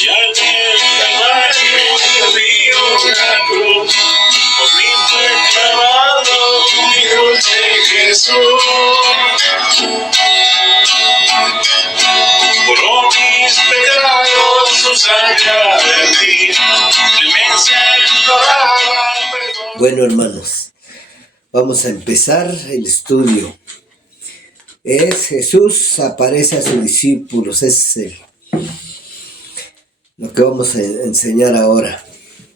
Ya una cruz, por mí fue clavado mi dulce Jesús. Por mis pecados su sangre a vertir, clemencia imploraba perdón. Bueno, hermanos, vamos a empezar el estudio. Jesús aparece a sus discípulos, es lo que vamos a enseñar ahora.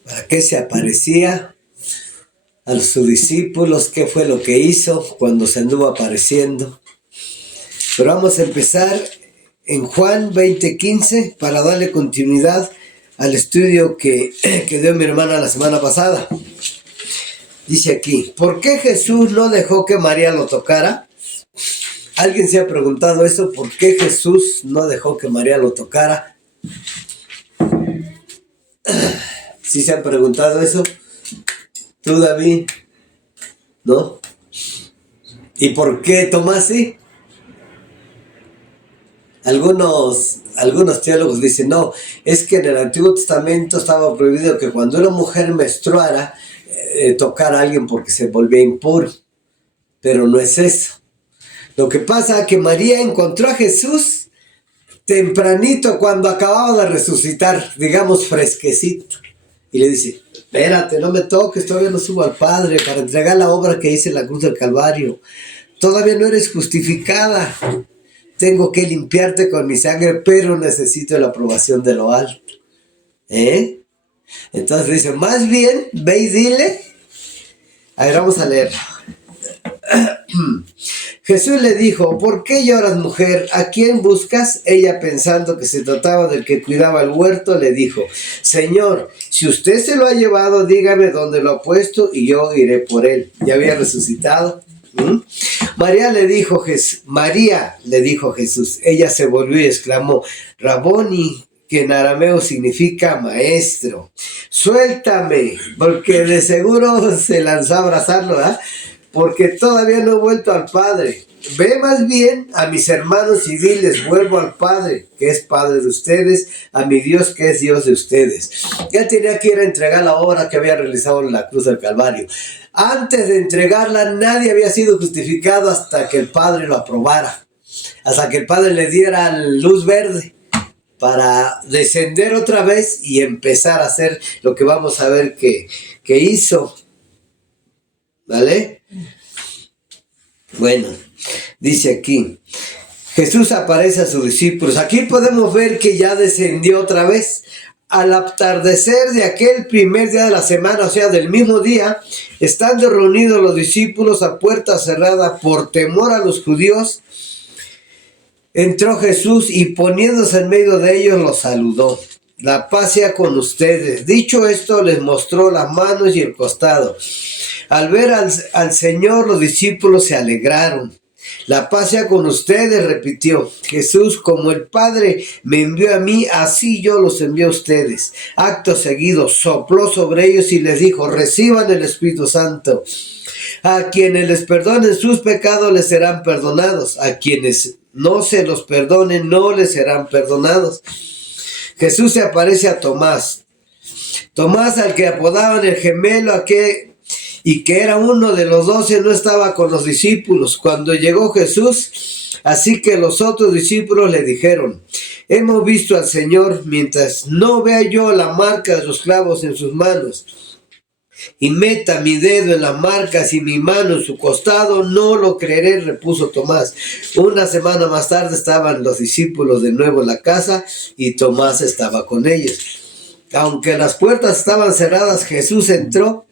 ¿Para qué se aparecía a sus discípulos? ¿Qué fue lo que hizo cuando se anduvo apareciendo? Pero vamos a empezar en Juan 20:15 para darle continuidad al estudio que dio mi hermana la semana pasada. Dice aquí, ¿por qué Jesús no dejó que María lo tocara? ¿Alguien se ha preguntado eso? ¿Por qué Jesús no dejó que María lo tocara? ¿Sí se han preguntado eso? ¿Tú, David? ¿No? ¿Y por qué Tomás sí? Algunos teólogos dicen, no, es que en el Antiguo Testamento estaba prohibido que cuando una mujer menstruara, tocar a alguien porque se volvía impuro. Pero no es eso. Lo que pasa es que María encontró a Jesús tempranito cuando acababa de resucitar, digamos fresquecito. Y le dice, espérate, no me toques, todavía no subo al Padre para entregar la obra que hice en la cruz del Calvario. Todavía no eres justificada. Tengo que limpiarte con mi sangre, pero necesito la aprobación de lo alto. Entonces dice, más bien, ve y dile. A ver, vamos a leer. Jesús le dijo, ¿por qué lloras, mujer? ¿A quién buscas? Ella, pensando que se trataba del que cuidaba el huerto, le dijo, Señor, si usted se lo ha llevado, dígame dónde lo ha puesto y yo iré por él. Ya había resucitado. María le dijo Jesús. Ella se volvió y exclamó, Raboni, que en arameo significa maestro. Suéltame, porque de seguro se lanzó a abrazarlo, ¿eh? Porque todavía no he vuelto al Padre. Ve más bien a mis hermanos y diles, vuelvo al Padre, que es Padre de ustedes, a mi Dios, que es Dios de ustedes. Ya tenía que ir a entregar la obra que había realizado en la cruz del Calvario. Antes de entregarla, nadie había sido justificado hasta que el Padre lo aprobara, hasta que el Padre le diera luz verde para descender otra vez y empezar a hacer lo que vamos a ver que hizo. ¿Vale? Bueno, dice aquí, Jesús aparece a sus discípulos. Aquí podemos ver que ya descendió otra vez. Al atardecer de aquel primer día de la semana, o sea, del mismo día, estando reunidos los discípulos a puerta cerrada por temor a los judíos, entró Jesús y poniéndose en medio de ellos los saludó. La paz sea con ustedes. Dicho esto, les mostró las manos y el costado. Al ver al Señor, los discípulos se alegraron. La paz sea con ustedes, repitió Jesús, como el Padre me envió a mí, así yo los envío a ustedes. Acto seguido, sopló sobre ellos y les dijo, reciban el Espíritu Santo. A quienes les perdonen sus pecados les serán perdonados. A quienes no se los perdonen no les serán perdonados. Jesús se aparece a Tomás. Tomás, al que apodaban el gemelo, y que era uno de los 12, no estaba con los discípulos cuando llegó Jesús, así que los otros discípulos le dijeron, hemos visto al Señor, mientras no vea yo la marca de los clavos en sus manos, y meta mi dedo en las marcas y mi mano en su costado, no lo creeré, repuso Tomás. Una semana más tarde estaban los discípulos de nuevo en la casa, y Tomás estaba con ellos. Aunque las puertas estaban cerradas, Jesús entró,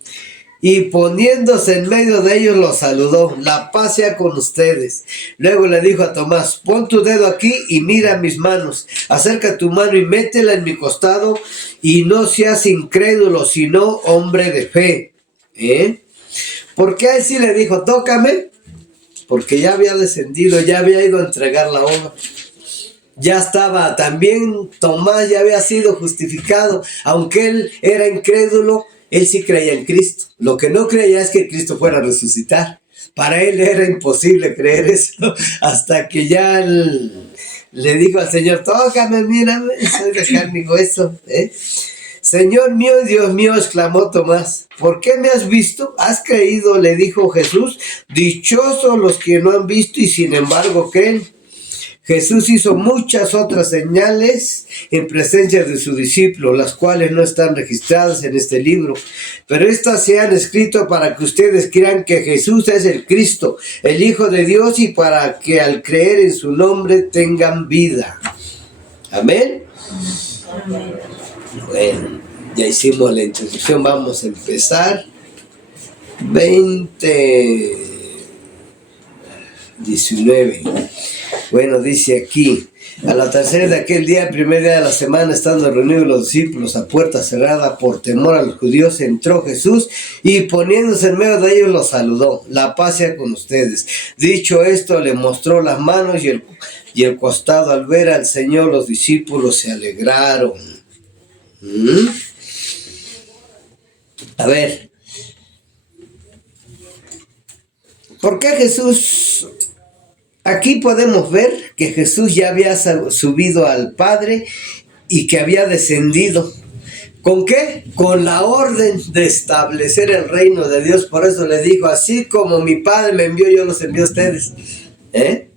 y poniéndose en medio de ellos los saludó. La paz sea con ustedes. Luego le dijo a Tomás, pon tu dedo aquí y mira mis manos. Acerca tu mano y métela en mi costado y no seas incrédulo, sino hombre de fe. ¿Por qué así le dijo, tócame? Porque ya había descendido, ya había ido a entregar la obra. Ya estaba, también Tomás ya había sido justificado, aunque él era incrédulo. Él sí creía en Cristo. Lo que no creía es que Cristo fuera a resucitar. Para él era imposible creer eso, hasta que ya le dijo al Señor, tócame, mírame, soy de carne y hueso. Señor mío, Dios mío, exclamó Tomás, ¿por qué me has visto? ¿Has creído? Le dijo Jesús, dichosos los que no han visto y sin embargo creen. Jesús hizo muchas otras señales en presencia de sus discípulos, las cuales no están registradas en este libro, pero estas se han escrito para que ustedes crean que Jesús es el Cristo, el Hijo de Dios, y para que al creer en su nombre tengan vida. Amén. Amén. Bueno, ya hicimos la introducción, vamos a empezar. 19. Bueno, dice aquí, a la tercera de aquel día, el primer día de la semana, estando reunidos los discípulos a puerta cerrada por temor a los judíos, entró Jesús y poniéndose en medio de ellos los saludó. La paz sea con ustedes. Dicho esto, le mostró las manos y el costado. Al ver al Señor, los discípulos se alegraron. A ver, ¿por qué Jesús? Aquí podemos ver que Jesús ya había subido al Padre y que había descendido. ¿Con qué? Con la orden de establecer el reino de Dios. Por eso le dijo, así como mi Padre me envió, yo los envío a ustedes. Amén.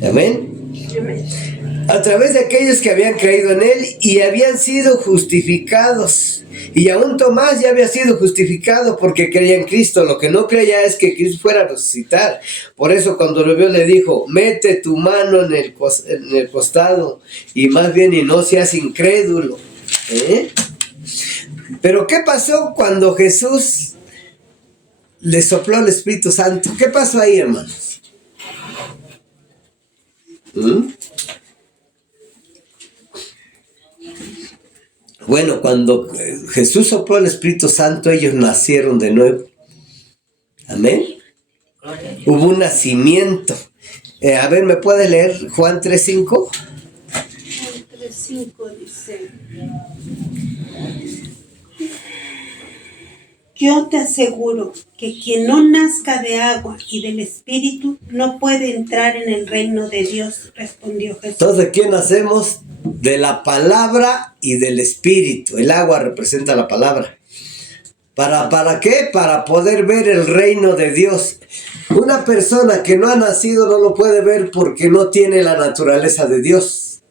Amén. A través de aquellos que habían creído en Él y habían sido justificados. Y aún Tomás ya había sido justificado porque creía en Cristo. Lo que no creía es que Cristo fuera a resucitar. Por eso cuando lo vio le dijo, mete tu mano en el costado y más bien y no seas incrédulo. Pero ¿qué pasó cuando Jesús le sopló el Espíritu Santo? ¿Qué pasó ahí, hermanos? Bueno, cuando Jesús sopló el Espíritu Santo, ellos nacieron de nuevo. Amén. Hubo un nacimiento. A ver, ¿me puede leer Juan 3:5? Juan 3:5 dice, yo te aseguro que quien no nazca de agua y del Espíritu no puede entrar en el reino de Dios, respondió Jesús. Entonces, ¿de quién nacemos? De la palabra y del Espíritu. El agua representa la palabra. ¿Para qué? Para poder ver el reino de Dios. Una persona que no ha nacido no lo puede ver porque no tiene la naturaleza de Dios.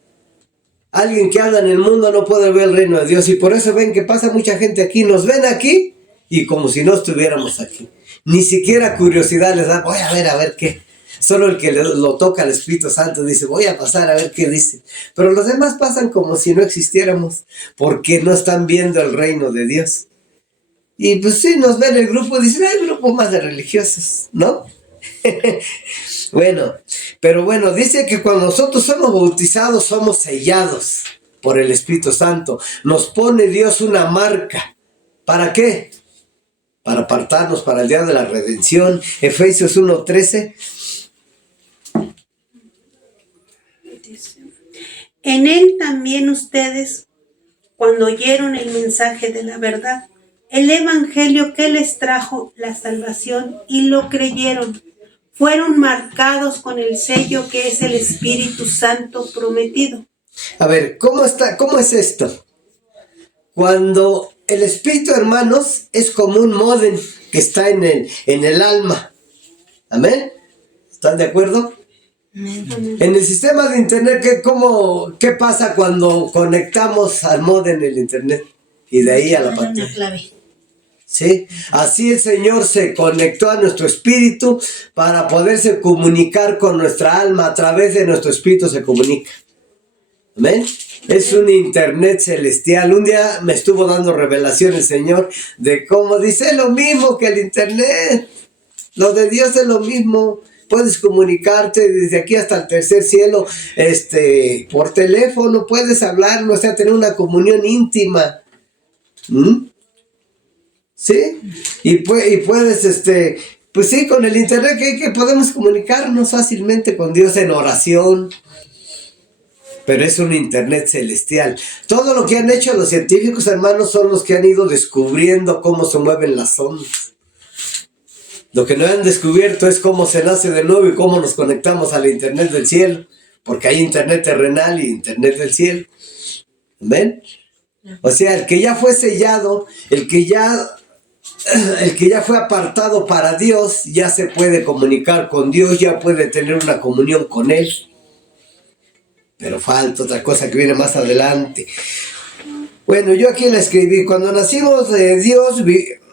Alguien que anda en el mundo no puede ver el reino de Dios. Y por eso ven que pasa mucha gente aquí. Nos ven aquí y como si no estuviéramos aquí. Ni siquiera curiosidad les da. Voy a ver qué. Solo el que lo toca al Espíritu Santo dice, voy a pasar a ver qué dice. Pero los demás pasan como si no existiéramos, porque no están viendo el reino de Dios. Y pues sí, nos ven el grupo y dicen, hay un grupo más de religiosos, ¿no? Bueno, dice que cuando nosotros somos bautizados, somos sellados por el Espíritu Santo. Nos pone Dios una marca. ¿Para qué? Para apartarnos para el día de la redención. Efesios 1:13. En él también ustedes, cuando oyeron el mensaje de la verdad, el evangelio que les trajo la salvación y lo creyeron, fueron marcados con el sello que es el Espíritu Santo prometido. A ver, ¿cómo es esto? Cuando el Espíritu, hermanos, es como un módem que está en el alma. ¿Amén? ¿Están de acuerdo? Amén. En el sistema de internet, ¿qué pasa cuando conectamos al módem en el internet? Y de ahí a la pantalla. ¿Sí? Así el Señor se conectó a nuestro espíritu para poderse comunicar con nuestra alma. A través de nuestro espíritu se comunica. ¿Amén? Es un internet celestial. Un día me estuvo dando revelación el Señor de cómo dice lo mismo que el internet. Lo de Dios es lo mismo. Puedes comunicarte desde aquí hasta el tercer cielo, por teléfono, puedes hablar, o sea, tener una comunión íntima. ¿Sí? Y puedes, pues sí, con el internet que podemos comunicarnos fácilmente con Dios en oración. pero es un internet celestial. Todo lo que han hecho los científicos, hermanos, son los que han ido descubriendo cómo se mueven las ondas. Lo que no han descubierto es cómo se nace de nuevo y cómo nos conectamos al internet del cielo, porque hay internet terrenal y internet del cielo. ¿Ven? O sea, el que ya fue sellado, el que ya fue apartado para Dios, ya se puede comunicar con Dios, ya puede tener una comunión con Él. Pero falta otra cosa que viene más adelante. Bueno, yo aquí la escribí. Cuando nacimos de Dios,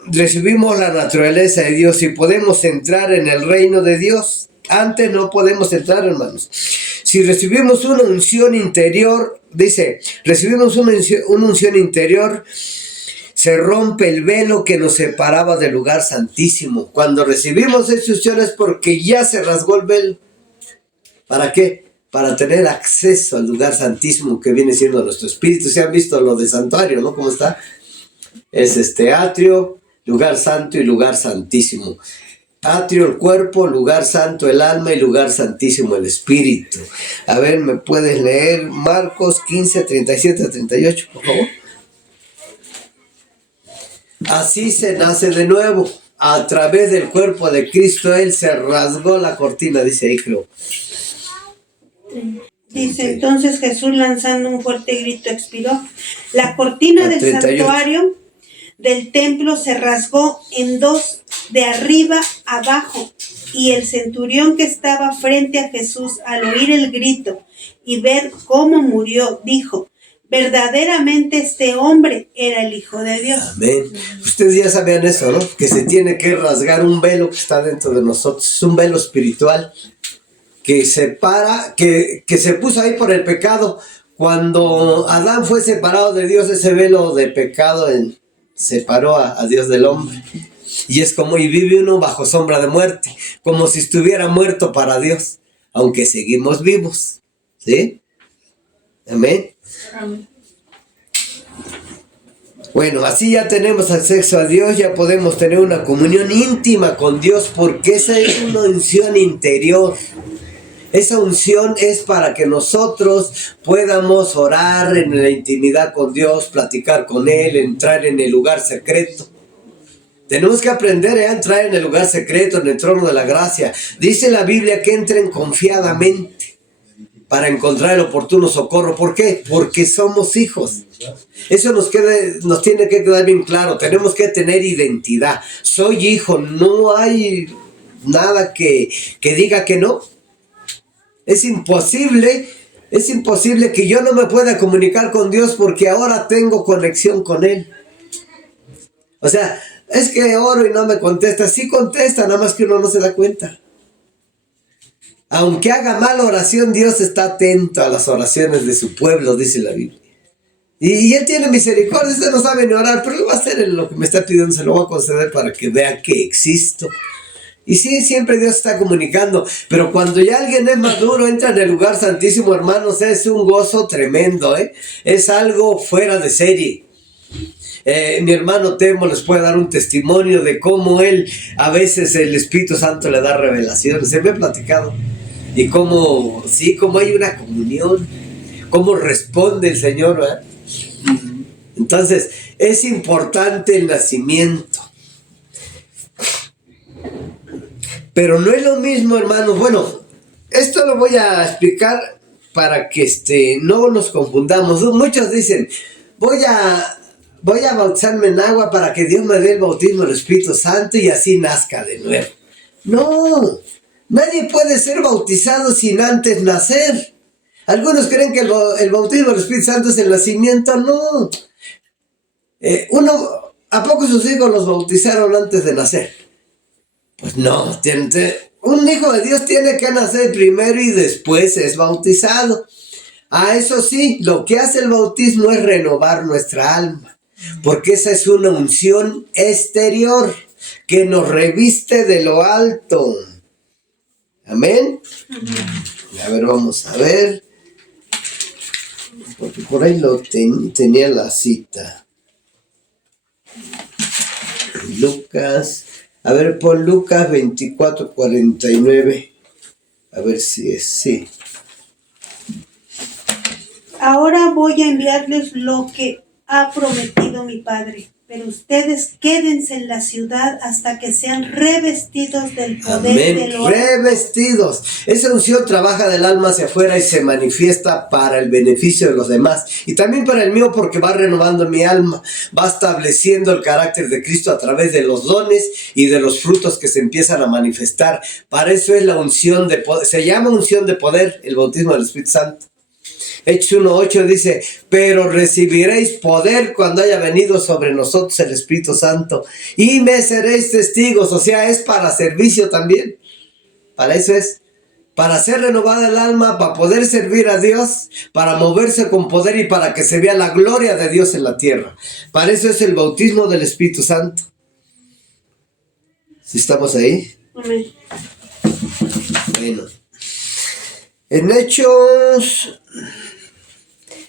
recibimos la naturaleza de Dios y podemos entrar en el reino de Dios. Antes no podemos entrar, hermanos. Si recibimos una unción interior, dice, recibimos una unción interior, se rompe el velo que nos separaba del lugar santísimo. Cuando recibimos esa unción es porque ya se rasgó el velo. ¿Para qué? Para tener acceso al lugar santísimo que viene siendo nuestro espíritu. ¿Se han visto lo de santuario, no? ¿Cómo está? Es atrio, lugar santo y lugar santísimo. Atrio el cuerpo, lugar santo el alma y lugar santísimo el espíritu. A ver, ¿me puedes leer Marcos 15, 37 a 38, por favor? Así se nace de nuevo. A través del cuerpo de Cristo, Él se rasgó la cortina, dice ahí, creo. Dice, entonces Jesús, lanzando un fuerte grito, expiró. La cortina del 38. santuario del templo se rasgó en dos, de arriba abajo, y el centurión que estaba frente a Jesús, al oír el grito y ver cómo murió, dijo, verdaderamente este hombre era el Hijo de Dios. Amén. Ustedes ya sabían eso, ¿no? Que se tiene que rasgar un velo que está dentro de nosotros. Es un velo espiritual que separa, que se puso ahí por el pecado. Cuando Adán fue separado de Dios, ese velo de pecado separó a Dios del hombre. Y es como, y vive uno bajo sombra de muerte, como si estuviera muerto para Dios, aunque seguimos vivos. ¿Sí? Amén. Amén. Bueno, así ya tenemos acceso a Dios, ya podemos tener una comunión íntima con Dios, porque esa es una unción interior. Esa unción es para que nosotros podamos orar en la intimidad con Dios, platicar con Él, entrar en el lugar secreto. Tenemos que aprender a entrar en el lugar secreto, en el trono de la gracia. Dice la Biblia que entren confiadamente para encontrar el oportuno socorro. ¿Por qué? Porque somos hijos. Eso nos tiene que quedar bien claro. Tenemos que tener identidad. Soy hijo, no hay nada que diga que no. Es imposible que yo no me pueda comunicar con Dios porque ahora tengo conexión con Él. O sea, es que oro y no me contesta. Sí contesta, nada más que uno no se da cuenta. Aunque haga mala oración, Dios está atento a las oraciones de su pueblo, dice la Biblia. Y Él tiene misericordia. Usted no sabe ni orar, pero Él va a hacer lo que me está pidiendo, se lo va a conceder para que vea que existo. Y sí, siempre Dios está comunicando, pero cuando ya alguien es maduro, entra en el lugar santísimo, hermanos, es un gozo tremendo, es algo fuera de serie. Mi hermano Temo les puede dar un testimonio de cómo él, a veces el Espíritu Santo le da revelaciones, se me ha platicado, y cómo hay una comunión, cómo responde el Señor, ¿verdad? Entonces, es importante el nacimiento. Pero no es lo mismo, hermanos. Bueno, esto lo voy a explicar para que no nos confundamos. Muchos dicen, voy a bautizarme en agua para que Dios me dé el bautismo del Espíritu Santo y así nazca de nuevo. No, nadie puede ser bautizado sin antes nacer. Algunos creen que el bautismo del Espíritu Santo es el nacimiento. No. ¿A poco sus hijos los bautizaron antes de nacer? Pues no, un hijo de Dios tiene que nacer primero y después es bautizado. Eso sí, lo que hace el bautismo es renovar nuestra alma, porque esa es una unción exterior que nos reviste de lo alto. Amén. A ver, vamos a ver, porque por ahí tenía la cita. Lucas. A ver, pon Lucas 24:49. A ver si es, sí. ahora voy a enviarles lo que ha prometido mi Padre. Pero ustedes quédense en la ciudad hasta que sean revestidos del poder de Amén. lo alto. Revestidos. Esa unción trabaja del alma hacia afuera y se manifiesta para el beneficio de los demás. Y también para el mío, porque va renovando mi alma. Va estableciendo el carácter de Cristo a través de los dones y de los frutos que se empiezan a manifestar. Para eso es la unción de poder. Se llama unción de poder, el bautismo del Espíritu Santo. Hechos 1:8 dice, pero recibiréis poder cuando haya venido sobre nosotros el Espíritu Santo y me seréis testigos. O sea, es para servicio también. Para eso es. Para ser renovada el alma, para poder servir a Dios, para moverse con poder y para que se vea la gloria de Dios en la tierra. Para eso es el bautismo del Espíritu Santo. ¿Sí estamos ahí? Amén. Bueno. En Hechos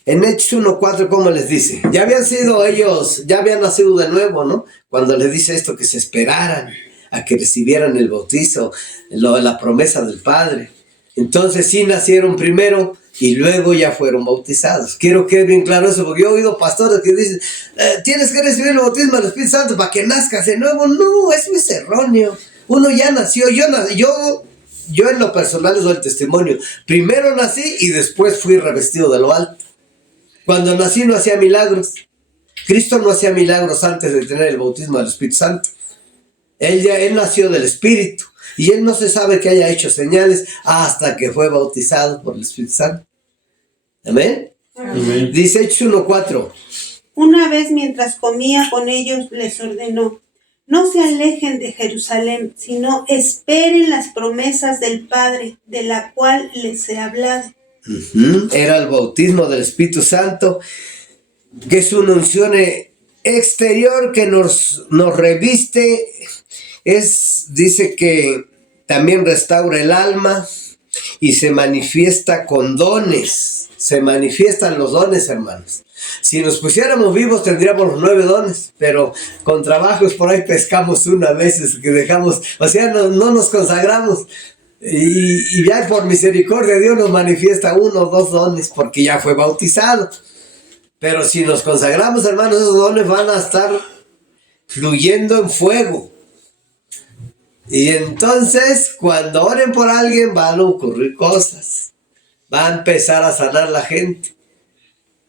1:4, ¿cómo les dice? Ya habían sido ellos, ya habían nacido de nuevo, ¿no? Cuando les dice esto, que se esperaran a que recibieran el bautizo, la promesa del Padre. Entonces sí nacieron primero y luego ya fueron bautizados. Quiero que quede bien claro eso, porque yo he oído pastores que dicen, tienes que recibir el bautismo del Espíritu Santo para que nazcas de nuevo. No, eso es erróneo. Uno ya nació, yo en lo personal les doy el testimonio. Primero nací y después fui revestido de lo alto. Cuando nací no hacía milagros. Cristo no hacía milagros antes de tener el bautismo del Espíritu Santo. Él nació del Espíritu. Y él no se sabe que haya hecho señales hasta que fue bautizado por el Espíritu Santo. ¿Amén? Amén. Dice Hechos 1:4. Una vez mientras comía con ellos les ordenó, no se alejen de Jerusalén, sino esperen las promesas del Padre, de la cual les he hablado. Era el bautismo del Espíritu Santo, que es una unción exterior que nos reviste. Dice que también restaura el alma y se manifiesta con dones. Se manifiestan los dones, hermanos. Si nos pusiéramos vivos tendríamos los 9 dones, pero con trabajos por ahí pescamos una veces que dejamos, o sea, no nos consagramos. Y ya por misericordia Dios nos manifiesta 1 o 2 dones porque ya fue bautizado. Pero si nos consagramos, hermanos, esos dones van a estar fluyendo en fuego. Y entonces, cuando oren por alguien, van a ocurrir cosas. Va a empezar a sanar la gente.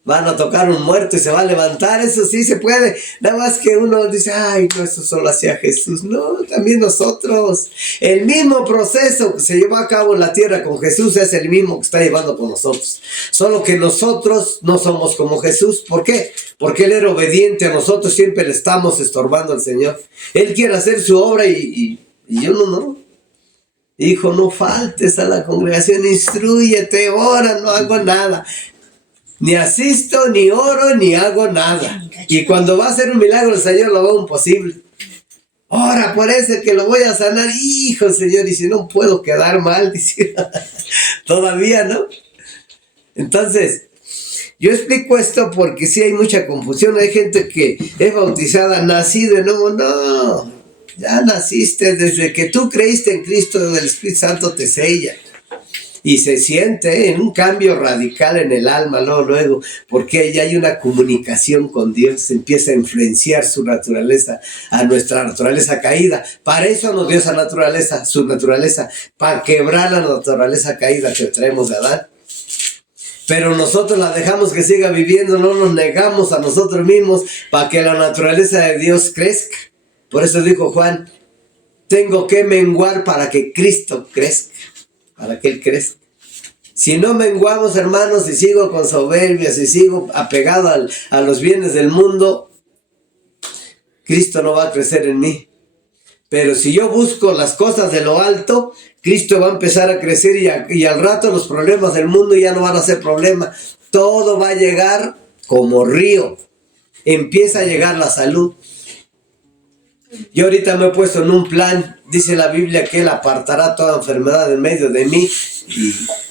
Van a tocar un muerto y se va a levantar. Eso sí se puede. Nada más que uno dice, ay, no, eso solo hacía Jesús. No, también nosotros. El mismo proceso que se llevó a cabo en la tierra con Jesús es el mismo que está llevando con nosotros. Solo que nosotros no somos como Jesús. ¿Por qué? Porque Él era obediente. A nosotros siempre le estamos estorbando al Señor. Él quiere hacer su obra y yo no. Hijo, no faltes a la congregación, instrúyete, ora, no hago nada. Ni asisto, ni oro, ni hago nada. Y cuando va a hacer un milagro, el Señor lo ve imposible. Ora por ese que lo voy a sanar. Hijo, Señor, y si no puedo quedar mal, dice. Todavía, ¿no? Entonces, yo explico esto porque sí hay mucha confusión. Hay gente que es bautizada, nací de nuevo. No, ya naciste. Desde que tú creíste en Cristo, el Espíritu Santo te sella. Y se siente en un cambio radical en el alma, luego, porque ya hay una comunicación con Dios, se empieza a influenciar su naturaleza, a nuestra naturaleza caída. Para eso nos dio esa naturaleza, su naturaleza, para quebrar la naturaleza caída que traemos de Adán. Pero nosotros la dejamos que siga viviendo, no nos negamos a nosotros mismos para que la naturaleza de Dios crezca. Por eso dijo Juan, tengo que menguar para que Cristo crezca. Para que Él crezca. Si no menguamos, hermanos, si sigo con soberbia, si sigo apegado a los bienes del mundo, Cristo no va a crecer en mí. Pero si yo busco las cosas de lo alto, Cristo va a empezar a crecer y al rato los problemas del mundo ya no van a ser problemas. Todo va a llegar como río. Empieza a llegar la salud. Yo ahorita me he puesto en un plan, dice la Biblia que Él apartará toda enfermedad en medio de mí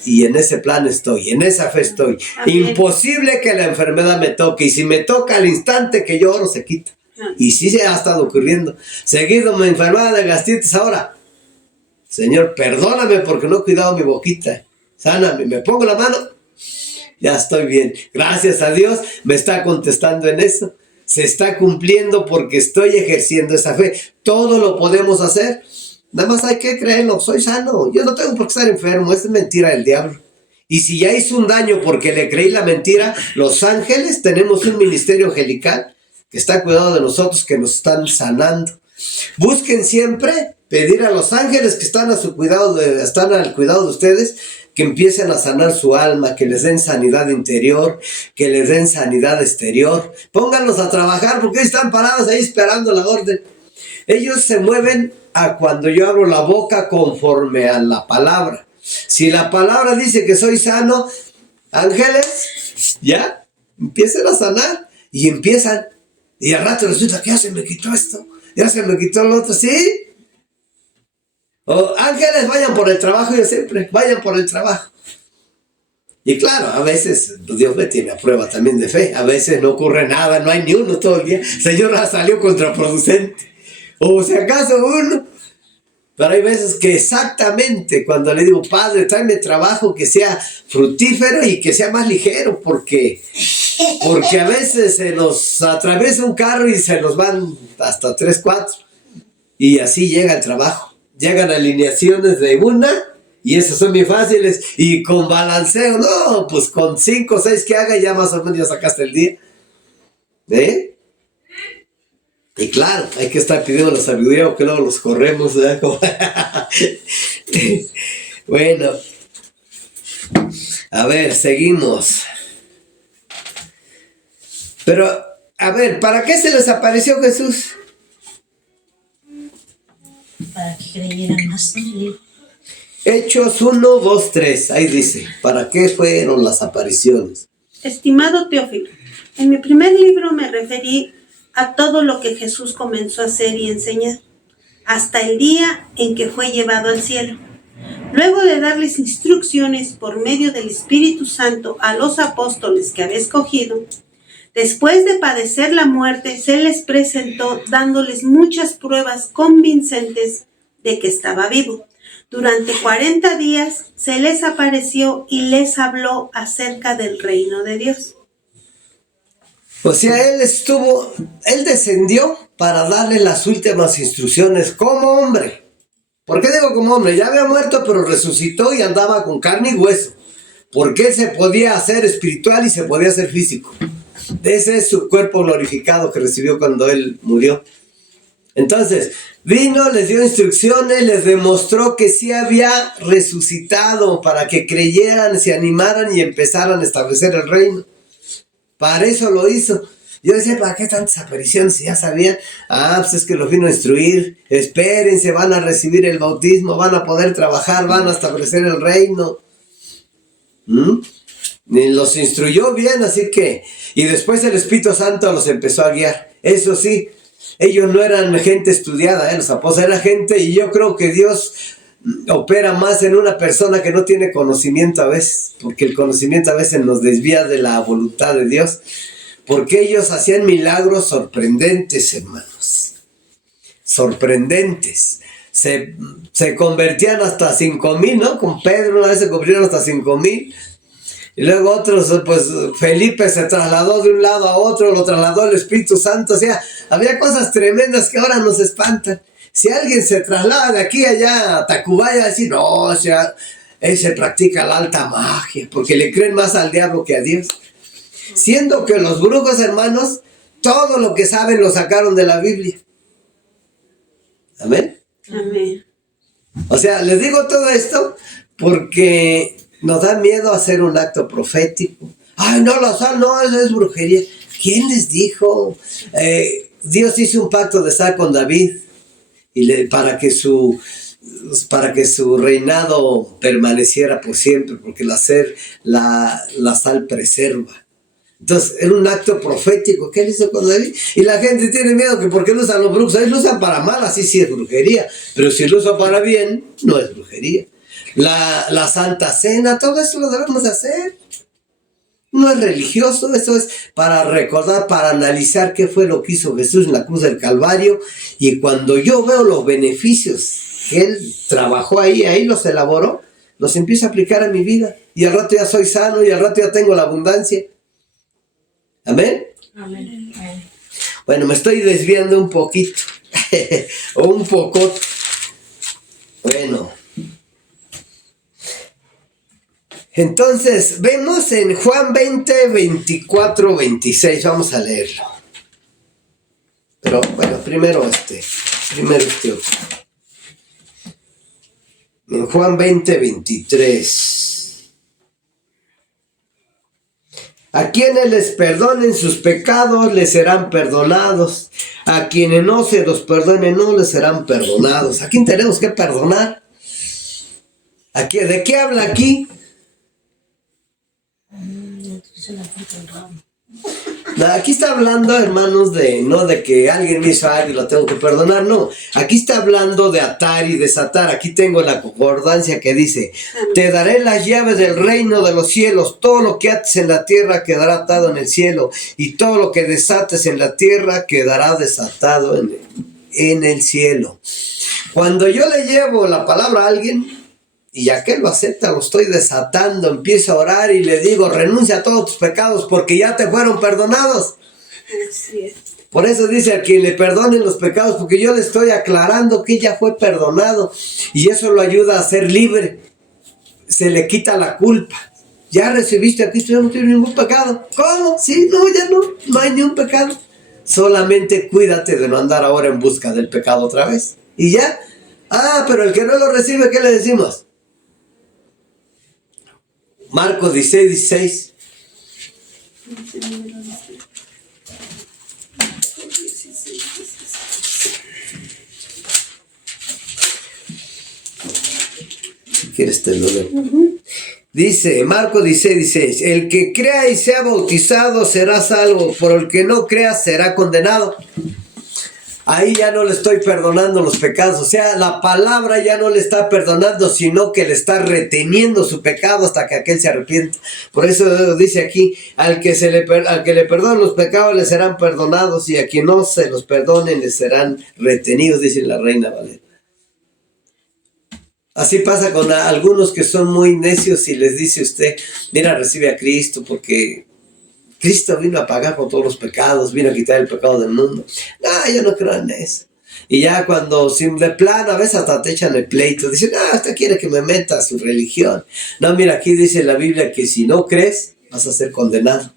y en ese plan estoy, en esa fe estoy. Amén. Imposible que la enfermedad me toque y si me toca al instante que yo oro se quita. Y sí se ha estado ocurriendo. Seguido me enfermaba de gastritis ahora. Señor, perdóname porque no he cuidado mi boquita. Sáname, me pongo la mano ya estoy bien. Gracias a Dios me está contestando en eso. Se está cumpliendo porque estoy ejerciendo esa fe. Todo lo podemos hacer. Nada más hay que creerlo. Soy sano. Yo no tengo por qué estar enfermo. Esa es mentira del diablo. Y si ya hizo un daño porque le creí la mentira, los ángeles tenemos un ministerio angelical que está cuidado de nosotros, que nos están sanando. Busquen siempre pedir a los ángeles que están a su cuidado, están al cuidado de ustedes, que empiecen a sanar su alma, que les den sanidad interior, que les den sanidad exterior. Pónganlos a trabajar porque están parados ahí esperando la orden. Ellos se mueven a cuando yo abro la boca conforme a la palabra. Si la palabra dice que soy sano, ángeles, ya, empiecen a sanar y empiezan. Y al rato resulta que ya se me quitó esto, ya se me quitó lo otro, ¿sí? O ángeles, vayan por el trabajo, yo siempre, vayan por el trabajo. Y claro, a veces Dios me tiene a prueba también de fe. A veces no ocurre nada, no hay ni uno todo el día. Señor, salió contraproducente. O si acaso uno. Pero hay veces que exactamente cuando le digo, Padre, tráeme trabajo que sea fructífero y que sea más ligero, porque a veces se nos atraviesa un carro y se nos van hasta 3, 4. Y así llega el trabajo. Llegan alineaciones de una y esas son muy fáciles. Y con balanceo, no, pues con 5 o 6 que haga ya más o menos ya sacaste el día. ¿Eh? Y claro, hay que estar pidiendo la sabiduría porque luego los corremos, ¿verdad? Bueno, a ver, seguimos. Pero, a ver, ¿para qué se les apareció Jesús? Para que creyeran más en él. Hechos 1, 2, 3, ahí dice, ¿para qué fueron las apariciones? Estimado Teófilo, en mi primer libro me referí a todo lo que Jesús comenzó a hacer y enseñar, hasta el día en que fue llevado al cielo. Luego de darles instrucciones por medio del Espíritu Santo a los apóstoles que había escogido, después de padecer la muerte, se les presentó dándoles muchas pruebas convincentes de que estaba vivo. Durante 40 días se les apareció y les habló acerca del reino de Dios. O sea, él descendió para darle las últimas instrucciones como hombre. ¿Por qué digo como hombre? Ya había muerto, pero resucitó y andaba con carne y hueso. Porque él se podía hacer espiritual y se podía hacer físico. Ese es su cuerpo glorificado que recibió cuando él murió. Entonces, vino, les dio instrucciones, les demostró que sí había resucitado para que creyeran, se animaran y empezaran a establecer el reino. Para eso lo hizo. Yo decía, ¿para qué tantas apariciones? Si ya sabían. Pues es que los vino a instruir. Espérense, van a recibir el bautismo, van a poder trabajar, van a establecer el reino. Y los instruyó bien, así que... Y después el Espíritu Santo los empezó a guiar. Eso sí, ellos no eran gente estudiada, los apóstoles eran gente, y yo creo que Dios opera más en una persona que no tiene conocimiento a veces, porque el conocimiento a veces nos desvía de la voluntad de Dios, porque ellos hacían milagros sorprendentes, hermanos, sorprendentes. Se convertían hasta 5,000, ¿no? Con Pedro una vez se convirtieron hasta 5,000. Y luego otros, pues Felipe se trasladó de un lado a otro, lo trasladó el Espíritu Santo. O sea, había cosas tremendas que ahora nos espantan. Si alguien se traslada de aquí allá a Tacubaya, decir, no, o sea, él se practica la alta magia, porque le creen más al diablo que a Dios. Siendo que los brujos, hermanos, todo lo que saben lo sacaron de la Biblia. Amén. Amén. O sea, les digo todo esto porque nos da miedo hacer un acto profético. Ay, no, no, eso es brujería. ¿Quién les dijo? Dios hizo un pacto de sal con David y para que su reinado permaneciera por siempre, porque la sal preserva. Entonces, era un acto profético. ¿Qué él hizo con David? Y la gente tiene miedo que porque lo usan los brujos. Ellos lo usan para mal, así sí es brujería. Pero si lo usan para bien, no es brujería. La Santa Cena, todo eso lo debemos de hacer. No es religioso, eso es para recordar, para analizar qué fue lo que hizo Jesús en la cruz del Calvario. Y cuando yo veo los beneficios que Él trabajó ahí los elaboró, los empiezo a aplicar a mi vida. Y al rato ya soy sano y al rato ya tengo la abundancia. ¿Amén? Amén. Bueno, me estoy desviando un poquito. O un poco. Bueno. Entonces, vemos en Juan 20, 24, 26. Vamos a leerlo. Pero bueno, primero este otro. En Juan 20, 23. A quienes les perdonen sus pecados, les serán perdonados. A quienes no se los perdonen, no les serán perdonados. ¿A quién tenemos que perdonar? ¿De qué habla aquí? Aquí está hablando, hermanos, no de que alguien me hizo algo y lo tengo que perdonar, no. Aquí está hablando de atar y desatar. Aquí tengo la concordancia que dice: te daré las llaves del reino de los cielos. Todo lo que ates en la tierra quedará atado en el cielo, y todo lo que desates en la tierra quedará desatado en el cielo. Cuando yo le llevo la palabra a alguien y aquel lo acepta, lo estoy desatando, empiezo a orar y le digo: renuncia a todos tus pecados porque ya te fueron perdonados. Así es. Por eso dice: a quien le perdonen los pecados, porque yo le estoy aclarando que ya fue perdonado, y eso lo ayuda a ser libre. Se le quita la culpa. Ya recibiste a Cristo, ya no tienes ningún pecado. ¿Cómo? Sí, no, ya no hay ni un pecado. Solamente cuídate de no andar ahora en busca del pecado otra vez. Y ya. Pero el que no lo recibe, ¿qué le decimos? Marcos 16, 16. Si quieres te lo leo. Dice, Marcos 16, 16. El que crea y sea bautizado será salvo, pero el que no crea será condenado. Ahí ya no le estoy perdonando los pecados. O sea, la palabra ya no le está perdonando, sino que le está reteniendo su pecado hasta que aquel se arrepienta. Por eso dice aquí: al que le perdonen los pecados le serán perdonados, y a quien no se los perdonen le serán retenidos, dice la Reina Valera. Así pasa con algunos que son muy necios y les dice usted: mira, recibe a Cristo porque Cristo vino a pagar por todos los pecados, vino a quitar el pecado del mundo. No, yo no creo en eso. Y ya cuando de plano a veces hasta te echan el pleito, dicen: usted quiere que me meta a su religión. No, mira, aquí dice la Biblia que si no crees, vas a ser condenado.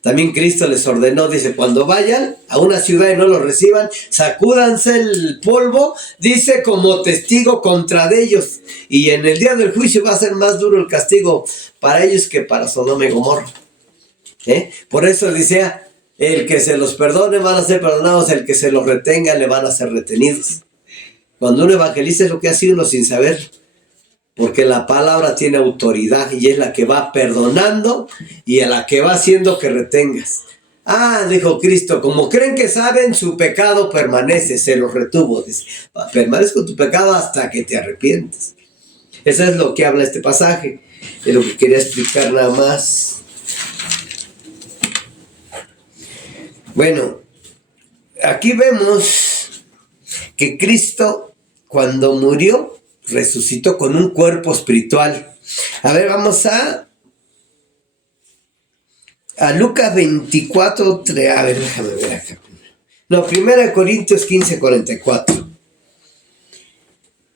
También Cristo les ordenó, dice: cuando vayan a una ciudad y no lo reciban, sacúdanse el polvo, dice, como testigo contra de ellos. Y en el día del juicio va a ser más duro el castigo para ellos que para Sodoma y Gomorra. Por eso dice: el que se los perdone van a ser perdonados, el que se los retenga le van a ser retenidos. Cuando uno evangeliza es lo que hace uno sin saber, porque la palabra tiene autoridad y es la que va perdonando y a la que va haciendo que retengas. Dijo Cristo: como creen que saben, su pecado permanece, se los retuvo. Dice: permanece con tu pecado hasta que te arrepientes. Eso es lo que habla este pasaje, es lo que quería explicar nada más. Bueno, aquí vemos que Cristo, cuando murió, resucitó con un cuerpo espiritual. A ver, vamos a Lucas 24, 3. A ver, déjame ver acá. No, 1 Corintios 15, 44.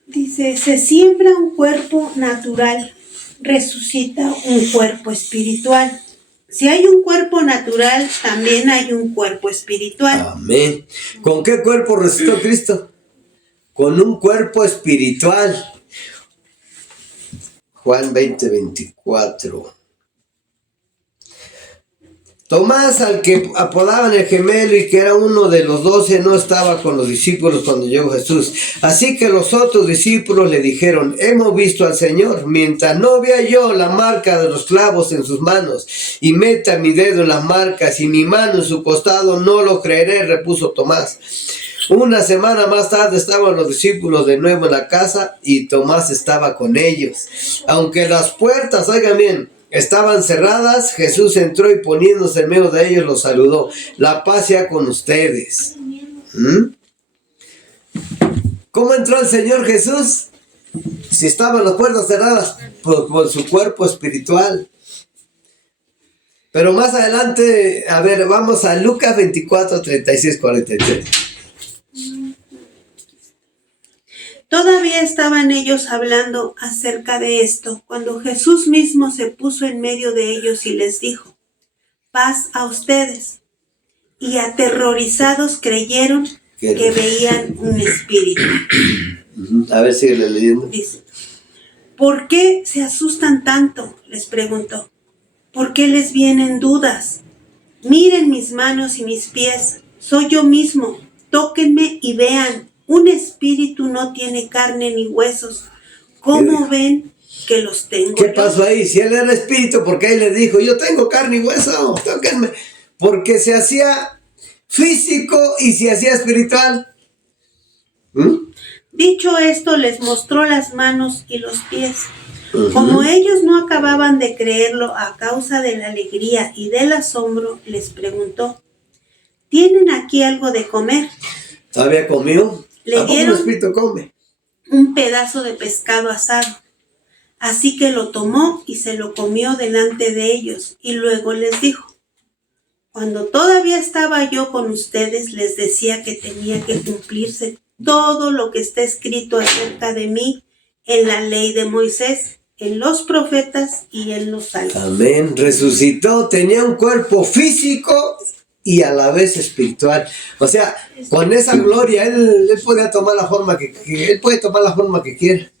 Dice: se siembra un cuerpo natural, resucita un cuerpo espiritual. Si hay un cuerpo natural, también hay un cuerpo espiritual. Amén. ¿Con qué cuerpo resucitó Cristo? Con un cuerpo espiritual. Juan 20, 24. Tomás, al que apodaban el gemelo y que era uno de los 12, no estaba con los discípulos cuando llegó Jesús. Así que los otros discípulos le dijeron: hemos visto al Señor. Mientras no vea yo la marca de los clavos en sus manos y meta mi dedo en las marcas y mi mano en su costado, no lo creeré, repuso Tomás. Una semana más tarde estaban los discípulos de nuevo en la casa y Tomás estaba con ellos. Aunque las puertas, oigan bien, estaban cerradas, Jesús entró y poniéndose en medio de ellos los saludó: la paz sea con ustedes. ¿Cómo entró el Señor Jesús? Si estaban las puertas cerradas por su cuerpo espiritual. Pero más adelante, a ver, vamos a Lucas 24, 36, 43. Todavía estaban ellos hablando acerca de esto, cuando Jesús mismo se puso en medio de ellos y les dijo: paz a ustedes. Y aterrorizados creyeron que veían un espíritu. A ver, sigue leyendo. Dice: ¿por qué se asustan tanto?, les preguntó. ¿Por qué les vienen dudas? Miren mis manos y mis pies, soy yo mismo. Tóquenme y vean, un espíritu no tiene carne ni huesos. ¿Cómo ven que los tengo? ¿Qué yo? pasó ahí? Si él era espíritu, ¿por qué él les dijo, yo tengo carne y hueso, tóquenme? Porque se hacía físico y se hacía espiritual. Dicho esto, les mostró las manos y los pies. Como ellos no acababan de creerlo a causa de la alegría y del asombro, les preguntó: ¿tienen aquí algo de comer? ¿Todavía comió? Le ¿A poco un dieron espíritu come? un pedazo de pescado asado. Así que lo tomó y se lo comió delante de ellos, y luego les dijo: cuando todavía estaba yo con ustedes, les decía que tenía que cumplirse todo lo que está escrito acerca de mí en la ley de Moisés, en los profetas y en los salmos. Amén. Resucitó, tenía un cuerpo físico y a la vez espiritual. O sea, con esa gloria, él podía tomar la forma que él puede tomar la forma que quiera.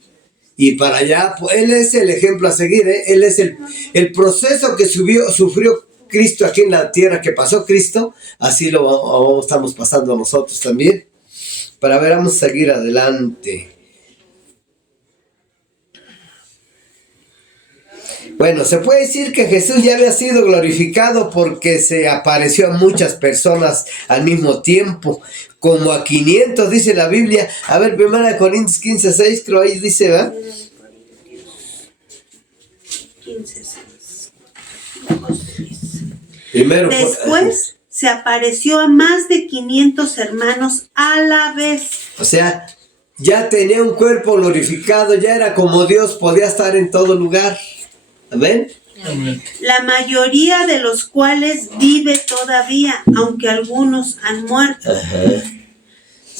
Y para allá, pues, él es el ejemplo a seguir, ¿eh? Él es el proceso que sufrió Cristo aquí en la tierra, que pasó Cristo, así lo estamos pasando nosotros también. Para ver, vamos a seguir adelante. Bueno, se puede decir que Jesús ya había sido glorificado porque se apareció a muchas personas al mismo tiempo, como a 500, dice la Biblia. A ver, 1 Corintios 15, 6, creo ahí dice, ¿verdad? 15:6. Primero, Después se apareció a más de 500 hermanos a la vez. o sea, ya tenía un cuerpo glorificado, ya era como Dios, podía estar en todo lugar. ¿Amén? Amén. La mayoría de los cuales vive todavía, aunque algunos han muerto. Ajá.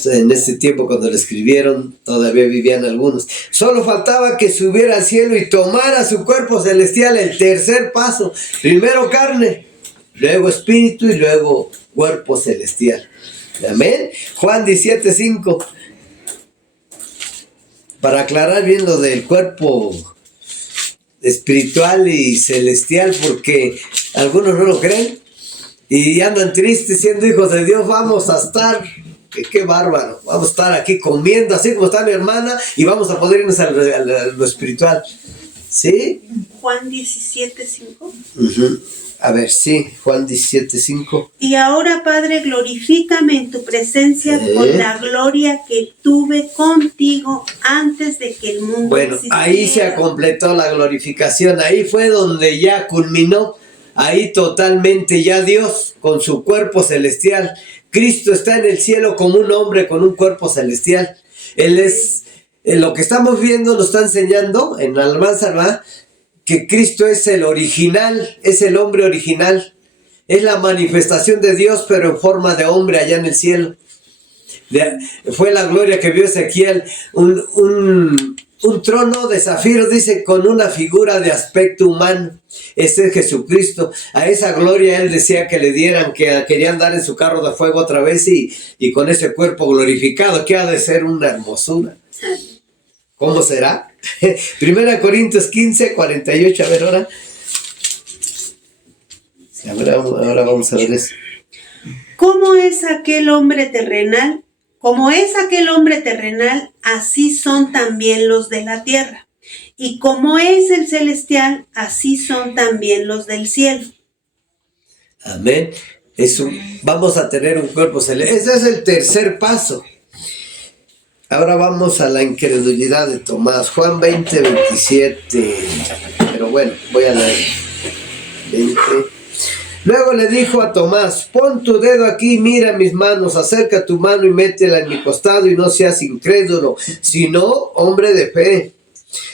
En ese tiempo cuando lo escribieron, todavía vivían algunos. Solo faltaba que subiera al cielo y tomara su cuerpo celestial, el tercer paso. Primero carne, luego espíritu y luego cuerpo celestial. Amén. Juan 17:5. Para aclarar bien lo del cuerpo espiritual y celestial, porque algunos no lo creen y andan tristes siendo hijos de Dios. Vamos a estar, qué bárbaro, vamos a estar aquí comiendo así como está mi hermana y vamos a poder irnos a lo espiritual. ¿Sí? Juan 17:5. A ver, sí, Juan 17:5. Y ahora, Padre, glorifícame en tu presencia con la gloria que tuve contigo antes de que el mundo Bueno, existiera. ahí se completó la glorificación, ahí fue donde ya culminó, ahí totalmente ya Dios con su cuerpo celestial. Cristo está en el cielo como un hombre con un cuerpo celestial. Él es, lo que estamos viendo nos está enseñando en la alabanza, ¿verdad?, que Cristo es el original, es el hombre original, es la manifestación de Dios, pero en forma de hombre allá en el cielo. Fue la gloria que vio Ezequiel, un trono de zafiro, dice, con una figura de aspecto humano. Ese es Jesucristo. A esa gloria él decía que le dieran, que quería andar en su carro de fuego otra vez y con ese cuerpo glorificado, que ha de ser una hermosura. ¿Cómo será? 1 Corintios 15, 48, a ver ahora. Ahora vamos a ver eso. ¿Cómo es aquel hombre terrenal? Como es aquel hombre terrenal, así son también los de la tierra. Y como es el celestial, así son también los del cielo. Amén. Vamos a tener un cuerpo celestial. Ese es el tercer paso. Ahora vamos a la incredulidad de Tomás. Juan 20, 27. Pero bueno, voy a leer. 20. Luego le dijo a Tomás, pon tu dedo aquí, mira mis manos, acerca tu mano y métela en mi costado y no seas incrédulo, sino hombre de fe.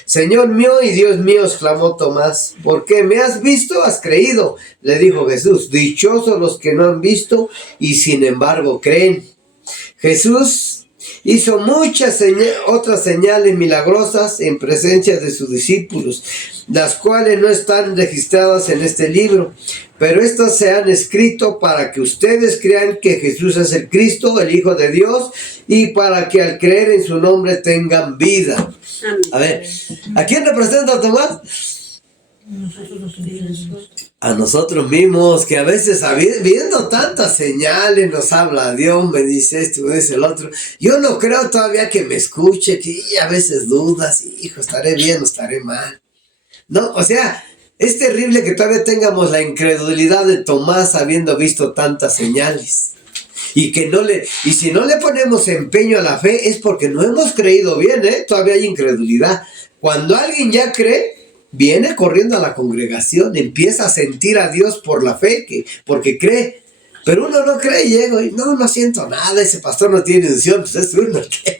Señor mío y Dios mío, exclamó Tomás, ¿por qué me has visto? Has creído, le dijo Jesús. Dichosos los que no han visto y sin embargo creen. Jesús hizo muchas otras señales milagrosas en presencia de sus discípulos, las cuales no están registradas en este libro, pero estas se han escrito para que ustedes crean que Jesús es el Cristo, el Hijo de Dios, y para que al creer en su nombre tengan vida. A ver, ¿a quién representa Tomás? A nosotros mismos, que a veces viendo tantas señales nos habla Dios, me dice esto, me dice el otro. Yo no creo todavía que me escuche, que a veces dudas, hijo, estaré bien o estaré mal. No, o sea, es terrible que todavía tengamos la incredulidad de Tomás habiendo visto tantas señales. Y si no le ponemos empeño a la fe es porque no hemos creído bien, todavía hay incredulidad. Cuando alguien ya cree, viene corriendo a la congregación, empieza a sentir a Dios por la fe, porque cree. Pero uno no cree y llega y no siento nada, ese pastor no tiene unción, pues es uno que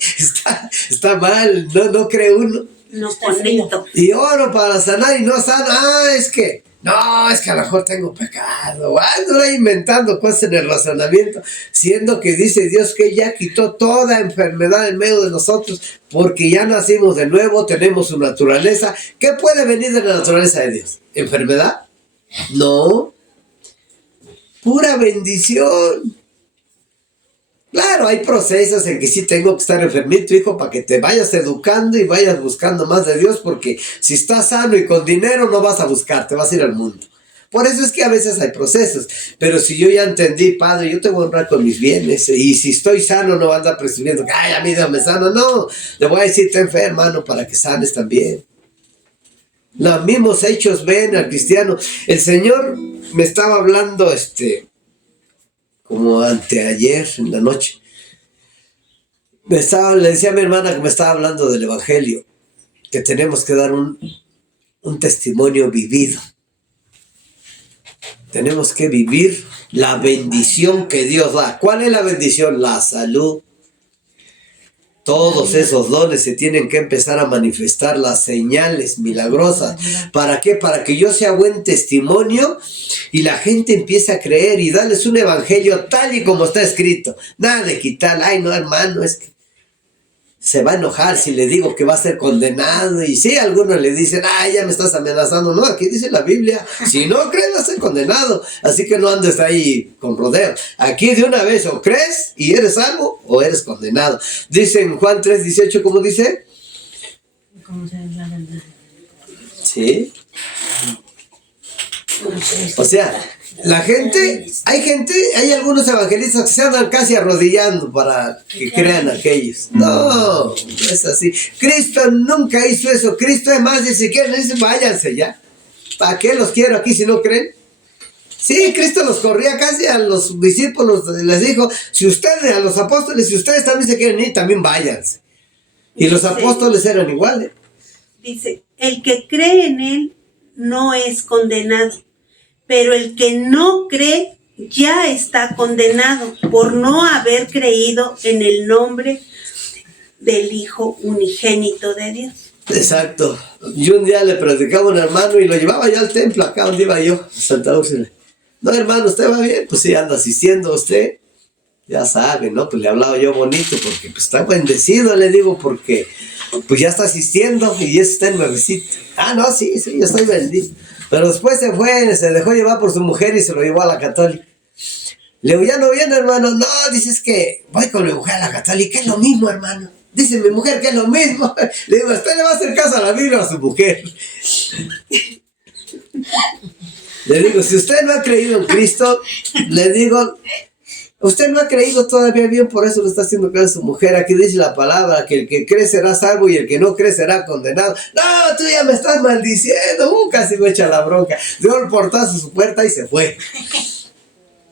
está mal, no cree uno. No conecto. Y oro para sanar y no sana. Es que a lo mejor tengo pecado. Ando ahí inventando cosas en el razonamiento, siendo que dice Dios que ya quitó toda enfermedad en medio de nosotros, porque ya nacimos de nuevo, tenemos su naturaleza. ¿Qué puede venir de la naturaleza de Dios? ¿Enfermedad? No. Pura bendición. Claro, hay procesos en que sí tengo que estar enfermito, hijo, para que te vayas educando y vayas buscando más de Dios, porque si estás sano y con dinero no vas a buscar, te vas a ir al mundo. Por eso es que a veces hay procesos, pero si yo ya entendí, Padre, yo te voy a honrar con mis bienes, y si estoy sano no anda presumiendo que, ay, a mí Dios me sana, no, le voy a decir, ten fe, hermano, para que sanes también. Los mismos hechos ven al cristiano. El Señor me estaba hablando, como anteayer en la noche. Le decía a mi hermana que me estaba hablando del Evangelio, que tenemos que dar un testimonio vivido. Tenemos que vivir la bendición que Dios da. ¿Cuál es la bendición? La salud. Todos esos dones se tienen que empezar a manifestar, las señales milagrosas. ¿Para qué? Para que yo sea buen testimonio y la gente empiece a creer y darles un evangelio tal y como está escrito. Nada de quitar, ay no hermano, es que se va a enojar si le digo que va a ser condenado. Y sí, algunos le dicen, ay, ya me estás amenazando. No, aquí dice la Biblia, si no crees vas a ser condenado. Así que no andes ahí con rodeos. Aquí de una vez o crees y eres salvo o eres condenado. Dice en Juan 3:18, ¿cómo dice? ¿Cómo se ve la verdad? Sí. O sea, hay algunos evangelistas que se andan casi arrodillando para que crean aquellos. No es así. Cristo nunca hizo eso. Cristo además dice, quieren irse, váyanse ya. ¿Para qué los quiero aquí si no creen? Sí, Cristo los corría casi a los discípulos, les dijo, a los apóstoles, si ustedes también se quieren ir, también váyanse. Y los apóstoles eran iguales. Dice, el que cree en él no es condenado, pero el que no cree ya está condenado por no haber creído en el nombre del Hijo unigénito de Dios. Exacto. Yo un día le predicaba a un hermano y lo llevaba yo al templo, acá donde iba yo, a Santa Úrsula. No, hermano, ¿usted va bien? Pues sí, anda asistiendo usted. Ya sabe, ¿no? Pues le hablaba yo bonito porque pues está bendecido, le digo, porque pues ya está asistiendo y ya está en nuevecito. Ah, no, sí, yo estoy bendito. Pero después se dejó llevar por su mujer y se lo llevó a la católica. Le digo, ya no viene, hermano. No, dices que voy con mi mujer a la católica, es lo mismo, hermano. Dice mi mujer que es lo mismo. Le digo, usted le va a hacer caso a la Biblia o a su mujer. Le digo, si usted no ha creído en Cristo, le digo, usted no ha creído todavía bien, por eso le está haciendo caso a su mujer. Aquí dice la palabra, que el que cree será salvo y el que no cree será condenado. No, tú ya me estás maldiciendo. Casi me echa la bronca. Dio el portazo a su puerta y se fue.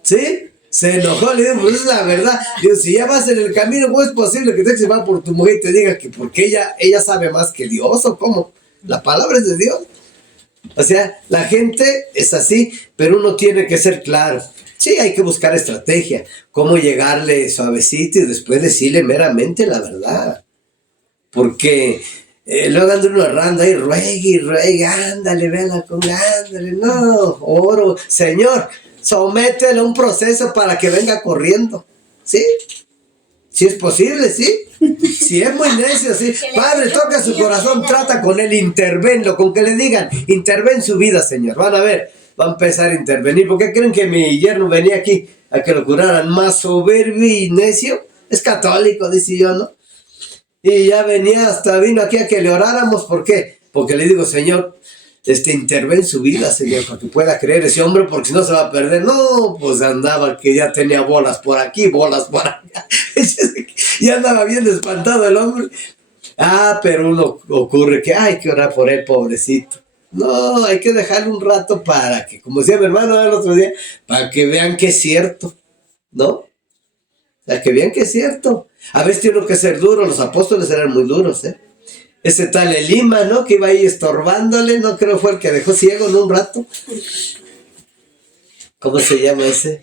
¿Sí? Se enojó, le digo, pues es la verdad. Digo, si ya vas en el camino, ¿cómo es posible que te se va por tu mujer y te diga que porque ella sabe más que Dios o cómo? La palabra es de Dios. O sea, la gente es así, pero uno tiene que ser claro. Sí, hay que buscar estrategia, cómo llegarle suavecito y después decirle meramente la verdad. Porque luego anda uno errando ahí, ruegue, ándale, véala con ándale, no, oro, Señor, somételo a un proceso para que venga corriendo, ¿sí? Si es posible, ¿sí? Si es muy necio, ¿sí? Padre, toca su corazón, trata con él, intervenlo, con que le digan, interven su vida, Señor, van a ver, va a empezar a intervenir. ¿Por qué creen que mi yerno venía aquí a que lo curaran? Más soberbio y necio, es católico, dice yo, ¿no? Y ya venía, hasta vino aquí a que le oráramos. ¿Por qué? Porque le digo, Señor, interven su vida, Señor, para que pueda creer ese hombre, porque si no se va a perder. No, pues andaba que ya tenía bolas por aquí, bolas por allá. Ya andaba bien espantado el hombre. Pero uno ocurre que hay que orar por él, pobrecito. No, hay que dejarle un rato para que, como decía mi hermano el otro día, para que vean que es cierto, ¿no? Para que vean que es cierto. A veces tiene que ser duro, los apóstoles eran muy duros, ¿eh? Ese tal Elima, ¿no? Que iba ahí estorbándole, no creo fue el que dejó ciego en un rato. ¿Cómo se llama ese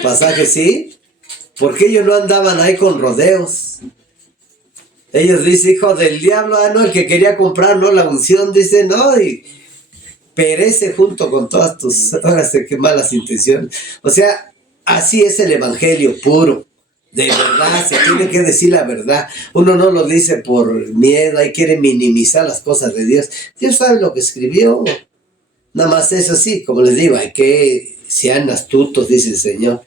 pasaje? Sí, porque ellos no andaban ahí con rodeos. Ellos dicen, hijo del diablo, no, el que quería comprar, no, la unción, dice, no, y perece junto con todas tus, ahora sé qué malas intenciones. O sea, así es el evangelio puro. De verdad, se tiene que decir la verdad. Uno no lo dice por miedo, ahí quiere minimizar las cosas de Dios. Dios sabe lo que escribió. Nada más eso sí, como les digo, hay que sean astutos, dice el Señor.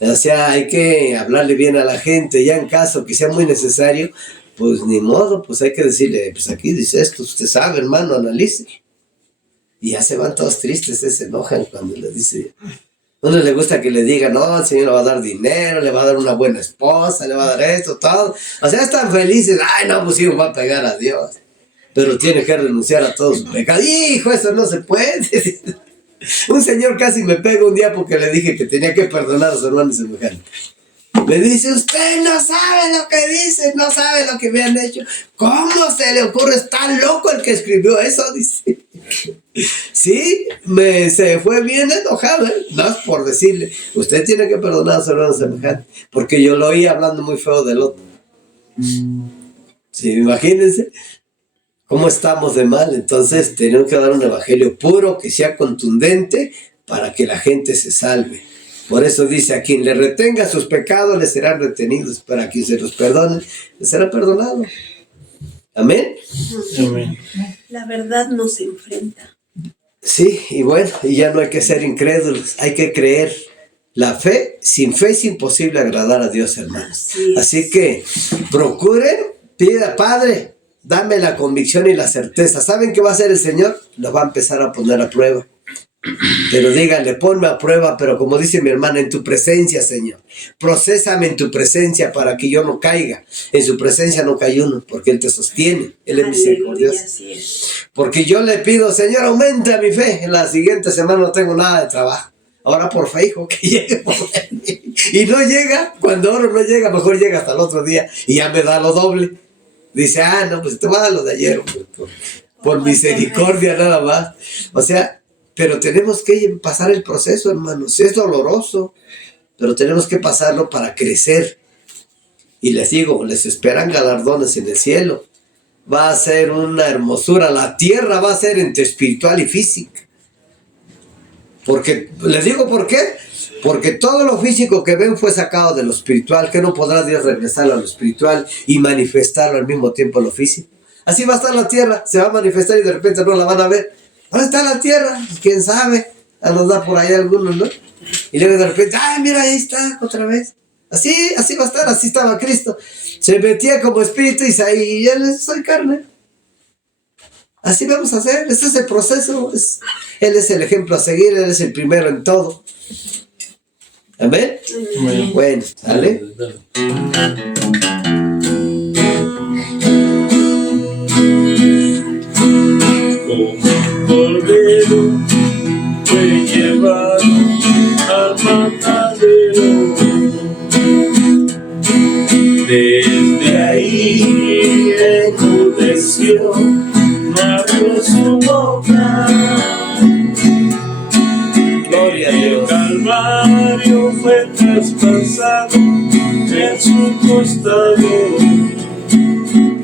O sea, hay que hablarle bien a la gente, ya en caso que sea muy necesario, pues ni modo, pues hay que decirle, pues aquí dice esto, usted sabe, hermano, analice. Y ya se van todos tristes, se enojan cuando le dice. A uno le gusta que le digan, no, el Señor le va a dar dinero, le va a dar una buena esposa, le va a dar esto, todo. O sea, están felices, ay, no, pues sí, va a pegar a Dios. Pero tiene que renunciar a todos sus pecados. Hijo, eso no se puede. Un señor casi me pega un día porque le dije que tenía que perdonar a su hermano y semejante. Me dice, usted no sabe lo que dice, no sabe lo que me han hecho. ¿Cómo se le ocurre? Está loco el que escribió eso, dice. Sí, se fue bien enojado, ¿eh? No es por decirle, usted tiene que perdonar a su hermano semejante, porque yo lo oí hablando muy feo del otro. Sí, imagínense cómo estamos de mal. Entonces tenemos que dar un evangelio puro, que sea contundente, para que la gente se salve. Por eso dice, a quien le retenga sus pecados le serán retenidos, para quien se los perdone, le será perdonado. Amén. Amén. La verdad nos enfrenta. Sí, y bueno, y ya no hay que ser incrédulos, hay que creer. La fe es imposible agradar a Dios, hermanos. Así que procuren, pida, Padre, dame la convicción y la certeza. ¿Saben qué va a hacer el Señor? Los va a empezar a poner a prueba. Pero díganle, ponme a prueba, pero como dice mi hermana, en tu presencia, Señor. Procésame en tu presencia para que yo no caiga. En su presencia no cae uno, porque Él te sostiene. Él es misericordioso. Porque yo le pido, Señor, aumenta mi fe. En la siguiente semana no tengo nada de trabajo. Ahora por fe, hijo, que llegue por fe. Y no llega, cuando oro no llega, mejor llega hasta el otro día y ya me da lo doble. Dice, no, pues te va a dar lo de ayer, por misericordia nada más. O sea, pero tenemos que pasar el proceso, hermanos. Es doloroso, pero tenemos que pasarlo para crecer. Y les digo, les esperan galardones en el cielo. Va a ser una hermosura. La tierra va a ser entre espiritual y física. Porque, les digo por qué. Porque todo lo físico que ven fue sacado de lo espiritual. Que no podrá Dios regresar a lo espiritual y manifestarlo al mismo tiempo en lo físico. Así va a estar la tierra. Se va a manifestar y de repente no la van a ver. ¿Dónde está la tierra? Pues, ¿quién sabe? Nos da por ahí algunos, ¿no? Y luego de repente, mira, ahí está, otra vez. Así va a estar, así estaba Cristo. Se metía como espíritu y él soy carne. Así vamos a hacer, este es el proceso. Él es el ejemplo a seguir, Él es el primero en todo. ¿Amén? Amén. Bueno, ¿sale? Cordero fue llevado al matadero. Desde ahí enmudeció, no habló su boca. Gloria a El Dios. Calvario fue traspasado en su costado.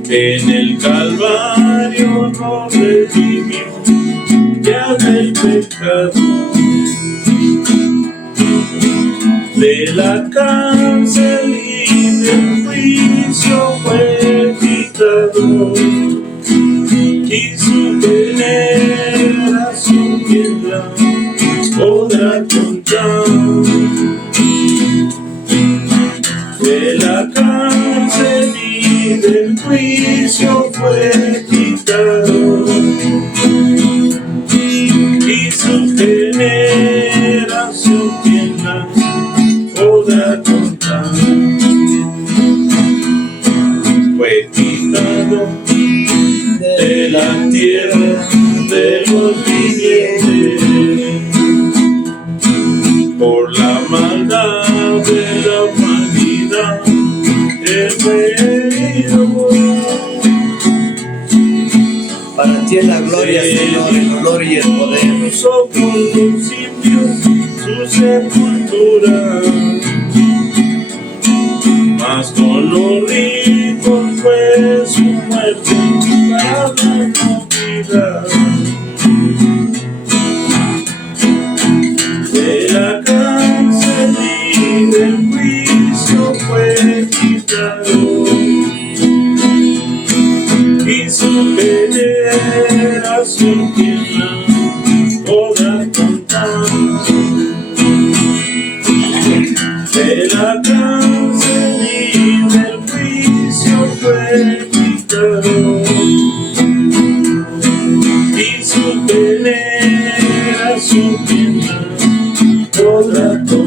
En el Calvario nos redimió ya del pecado. De la cárcel y del juicio fue quitado, y su veneración quién la podrá contar. De la cárcel y del juicio fue quitado, y su generación quién la podrá contar. Fue quitado de la tierra de los vivientes por la maldad de la humanidad. Él fue herido. Para ti es la gloria, Señor, el honor y el poder. Puso con los indios su sepultura, mas con los ricos fue su muerte para darnos vida. De la cárcel y del juicio fue quitado, y su generación quién la podrá contar. De la cárcel y del juicio fue quitado, y su generación quién la podrá contar.